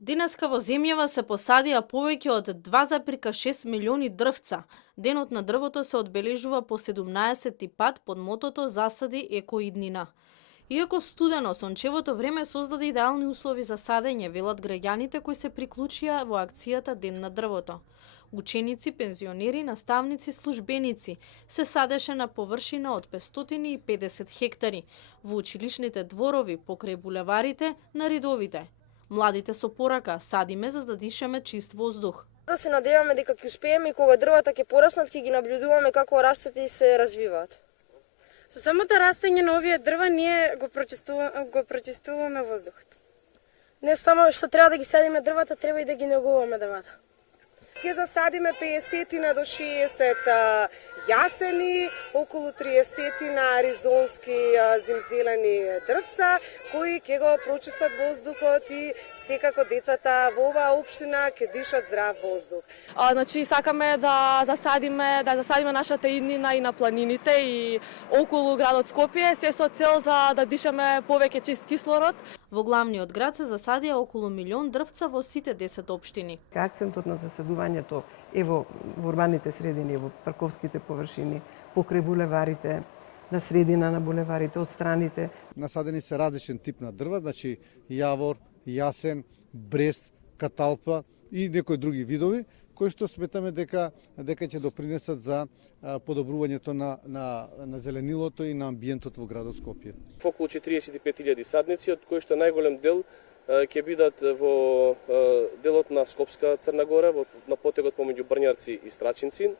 Денеска во земјава се посадија повеќе од 2,6 милиони дрвца. Денот на дрвото се одбележува по 17-ти пат под мотото "Засади екоиднина". Иако студено, сончевото време создаде идеални услови за садење, велат граѓаните кои се приклучија во акцијата Ден на дрвото. Ученици, пензионери, наставници, службеници се садеше на површина од 550 хектари во училишните дворови, покрај булеварите, на редовите. Младите со порака садиме за да дишеме чист воздух. Да се надеваме дека ќе успееме и кога дрвата ќе пораснат, ќе ги наблюдуваме како растат и се развиваат. Со самото растење на овие дрва ние го прочистуваме воздухот. Не само што треба да ги садиме дрвата, треба и да ги негуваме дрвата. Ке засадиме 50 до 60 јасени, околу 30 аризонски зимзелени дрвца, кои ќе го прочистат воздухот и секако децата во оваа општина ќе дишат здрав воздух. Значи сакаме да засадиме нашата иднина и на планините и околу градот Скопје, се со цел за да дишаме повеќе чист кислород. Во главниот град се засадија околу 1.000.000 дрвца во сите 10 општини. Акцентот на засадувањето е во урбаните средини, во парковските површини, покрај булеварите, на средина на булеварите, од страните. Насадени се различен тип на дрва, значи јавор, јасен, брест, каталпа и некои други видови, кои што сметаме дека ќе допринесат за подобрувањето на зеленилото и на амбиентот во градот Скопје. Околу 45.000 садници, од кои што најголем дел ќе бидат во делот на Скопска Црна Гора, на потегот помеѓу Брњарци и Страчинци,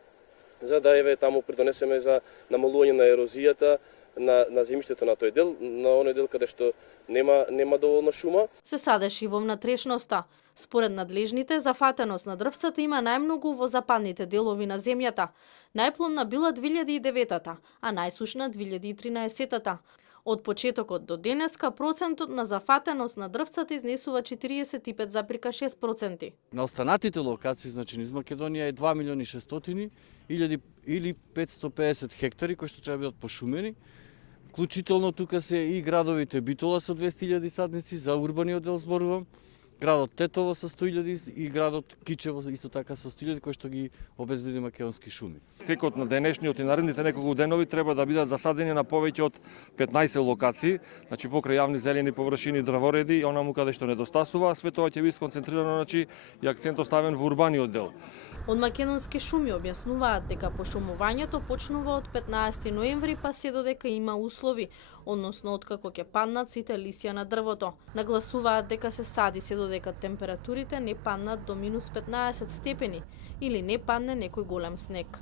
за да таму придонесеме за намалување на ерозијата на земјиштето на тој дел, на оној дел каде што нема доволно шума. Се садеше и во внатрешноста. Според надлежните, зафатеност на дрвцата има најмногу во западните делови на земјата. Најплодна била 2009-та, а најсушна 2013-та. Од почетокот до денеска процентот на зафатеност на дрвцата изнесува 45,6%. На останатите локации, значи низ Македонија е 2.600.000 или 550 хектари кои што треба да бидат пошумени. Вклучително тука се и градовите Битола со 200.000 садници, за урбаниот дел зборувам, градот Тетово со 100.000 и градот Кичево исто така со 100.000 кои што ги обезбеди македонски шуми. Текот на денешниот и наредните неколку денови треба да бидат засадени на повеќе од 15 локации, значи покрај јавни зелени површини, дрвореди и онаму каде што недостасува, све тоа ќе биде сконцентрирано, значи и акцентот ставен во урбаниот дел. Од македонски шуми објаснуваат дека пошумувањето почнува од 15 ноември па се додека има услови, односно откако ќе паднат сите лисја на дрвото. Нагласуваат дека се сади се додека температурите не паднат до -15 степени или не падне некој голем снег.